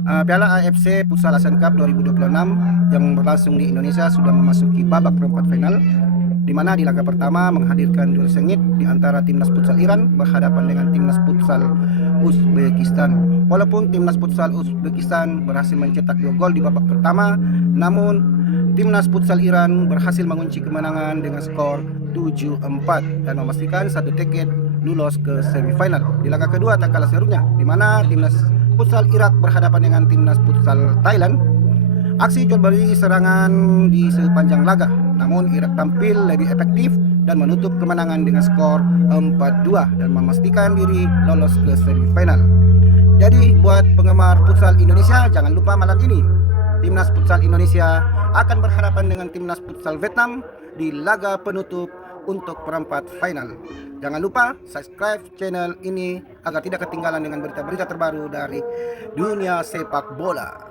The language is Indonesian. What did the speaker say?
Piala AFC Futsal Asian Cup 2026 yang berlangsung di Indonesia sudah memasuki babak perempat final, di mana di laga pertama menghadirkan duel sengit di antara timnas futsal Iran berhadapan dengan timnas futsal Uzbekistan. Walaupun timnas futsal Uzbekistan berhasil mencetak 2 gol di babak pertama, namun timnas futsal Iran berhasil mengunci kemenangan dengan skor 7-4 dan memastikan satu tiket lolos ke semifinal. Di laga kedua tak kalah serunya, di mana timnas futsal Irak berhadapan dengan timnas futsal Thailand. Aksi jual beli serangan di sepanjang laga, namun Irak tampil lebih efektif dan menutup kemenangan dengan skor 4-2 dan memastikan diri lolos ke semifinal. Jadi buat penggemar futsal Indonesia, jangan lupa malam ini timnas futsal Indonesia akan berhadapan dengan timnas futsal Vietnam di laga penutup untuk perempat final. Jangan lupa subscribe channel ini agar tidak ketinggalan dengan berita-berita terbaru dari dunia sepak bola.